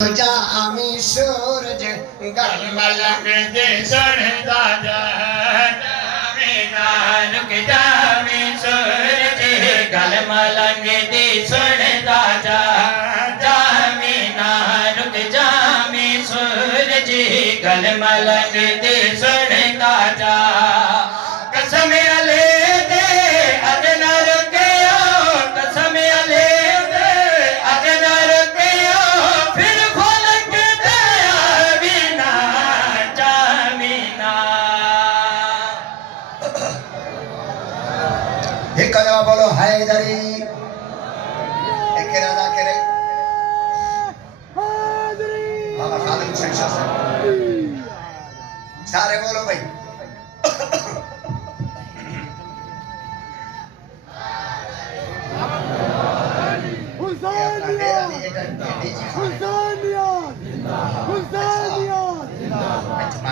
جامی سورج گل ملنگ دے سڑدا جا جامی نانک جامی سورج گل ملنگ دے سڑدا جا جامی نانک جامی سورج گل ملنگ دے سڑدا جا قسم علی دے ادنا رکیا قسم علی دے ادنا رکیا پھر فلک دیا بینا جامینا ایک کلمہ بولو حیدری ایک رضا کرے بابا خالد حسین شاہ صاحب سارے بولو بھائی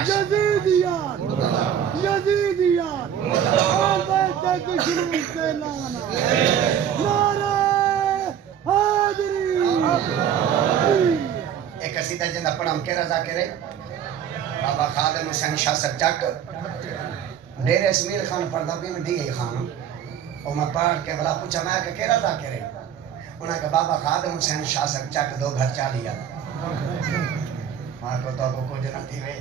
یزیدیات یزیدیات ایک قصیدہ جن اپنا ہم کے رضا کرے بابا خالد حسین شاہ صاحب چک ڈیر اسمیل خان پردہ بھی میں دی خان اور میں پڑھ کے بلا پوچھا میں کہ رضا کرے انہوں نے کہا بابا خالد حسین شاہ صاحب چک دو گھر چالیا ماں کو تو کو جنہ تھی وے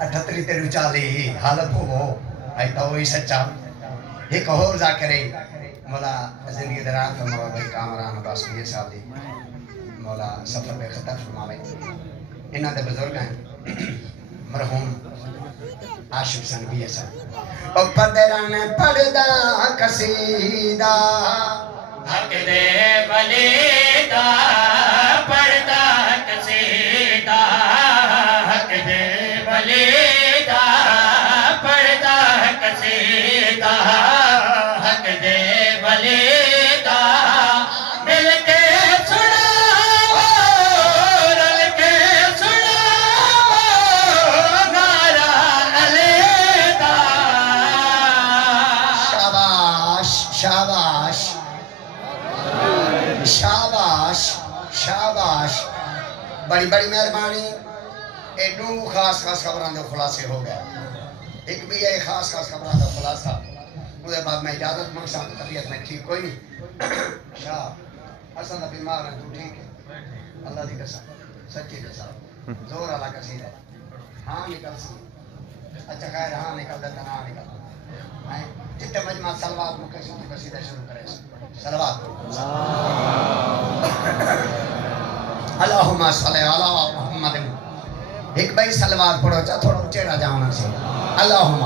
38 تیرو چالی حالت ہو آئی تو وہی سچا ایک اور ذاکرے مولا زندگی دران فرماوے بھائی کامران عباس یہ صاحب دی مولا سفر پہ خطر فرماوے انہاں دے بزرگ ہیں مرحوم عاشق سنبی صاحب او پدران پڑدا قصیدہ حق دے ولیدہ پڑدا قصیدہ حق دے ولیدہ پڑدا قصیدہ حق دے ولیدہ مل کے سناو رل کے سناو نعرہ علیدہ شاباش شاباش شاباش شاباش بڑی بڑی مہربانی ایڈو خاص خاص خبران دے خلاصے ہو گئے ایک بھی ہے خاص خاص خبران دے خلاصہ مجھے بعد میں اجازت مانگتا ہوں طبیعت میں ٹھیک کوئی نہیں شاہ حسن بیمار ہے تو ٹھیک ہے اللہ دی قسم سچی قسم زور اللہ قصیدہ ہے ہاں نکل سی اچھا خیر ہاں نکل دیتا نہ نکل جتنے مجمع سلوات مکسی کی قصیدہ شروع کرے سلوات اللہم صلی علی محمد ایک بھائی سلوات پڑھو چاہ تھوڑا چہرہ جانا سے اللہم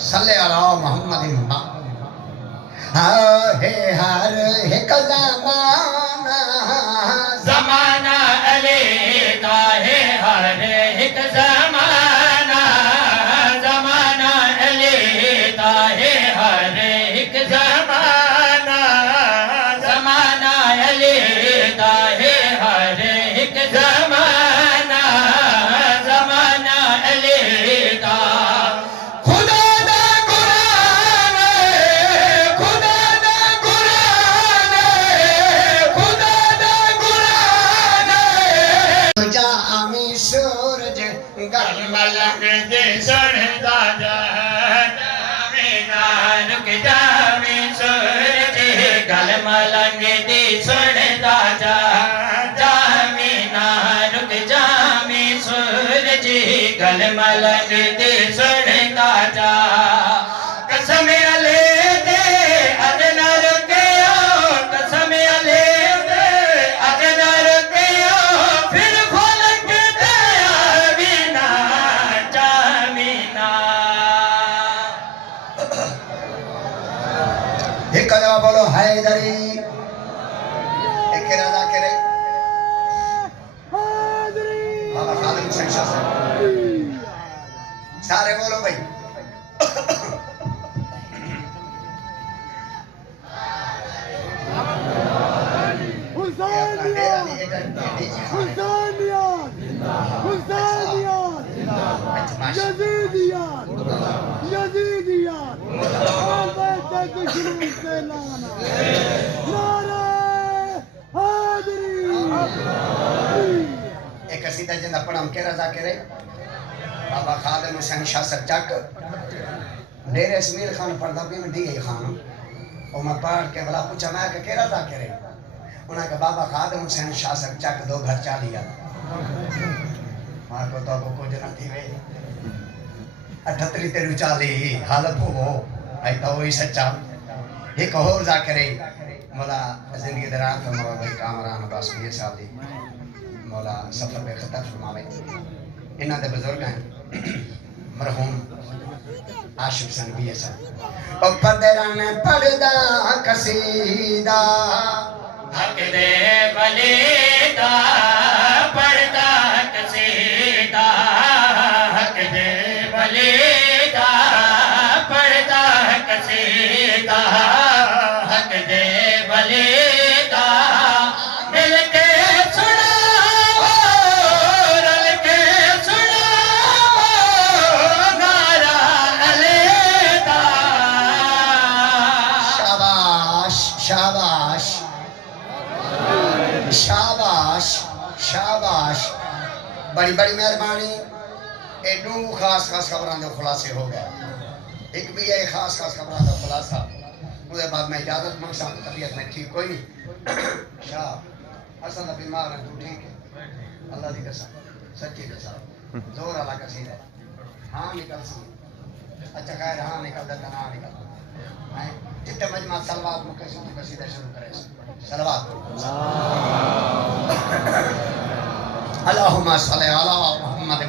صلی علی محمد ہے ہر ایک زمانہ زمانہ علیہ ہے ہر ایک زمانہ زمانہ علیہ ہے ہر ایک زمانہ زمانہ علیہ ہے ہر ایک زمانہ زمانہ علیہ خدا دا قرآن خدا دا قرآن خدا دا قرآن جامی سورج گل ملنگ دے سڑدا جا جامی نانک جامی سورج گل ملنگ دے سڑدا جا جامی نانک جامی سورج گل ملنگ دے سڑدا جا قسم علی دے ادنا رکیا قسم علی دے ادنا رکیا پھر فلک دیا بینا جامینا ایک کلمہ بولو حیدری ایک رضا کرے بابا خالد حسین شاہ صاحب سارے بولو بھائی یزیدیات یزیدیات دشمن سے لانا نعرہ حیدری ایک قصیدہ جنہ پڑھم کیرا ذاکر ہے بابا خادم حسین شاہ سچک ڈیرے اسمیل خان پڑھتا بھی میں ڈی خان اور میں پڑھ کے بلا پوچھا میں کہ کیرا ذاکر ہے انہاں کہ بابا خادم حسین شاہ سچک 2 گھر چالیا ماں کو تو کچھ نہ تھی وے 38 تیرو 40 حالت ہو آئی تو وہی سچا ایک اور ذاکر ہے مولا زندگی دران فرماوے بھائی کامران عباس میاں صاحب دی مولا سفر پہ خطر فرماوے انہاں دے بزرگ ہیں مرحوم عاشق سن میاں صاحب او پدران پڑھدا قصیدہ حق دے ولی دا پڑھدا قصیدہ حق دے ولی دا پڑھدا قصیدہ حق دے ولی دا مل کے سناؤ رل کے سناؤ نعرہ علی دا شاباش شاباش شاباش شاباش بڑی بڑی مہربانی ایڈو خاص خاص خبران دے خلاصے ہو گئے ایک بھی ہے خاص خاص خبران دا خلاصہ مجھے بعد میں اجازت مانگتا ہوں طبیعت میں ٹھیک کوئی نہیں شاہ اصل بیمار ہے تو ٹھیک ہے اللہ دی قسم سچی قسم زور اللہ کسی ہے ہاں نکل سی اچھا خیر ہاں نکل دیتا نہ نکل جتنے مجمع سلوات مکہ سوٹی قصیدہ شروع کرے سلوات اللہم صلی علی محمد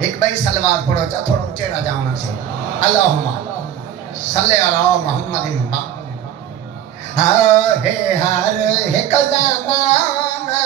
ایک بھائی سلوات پڑھو چاہ تھوڑا چہرہ جاؤنا سے اللہم صلی علی محمد ہے ہر ایک زمانہ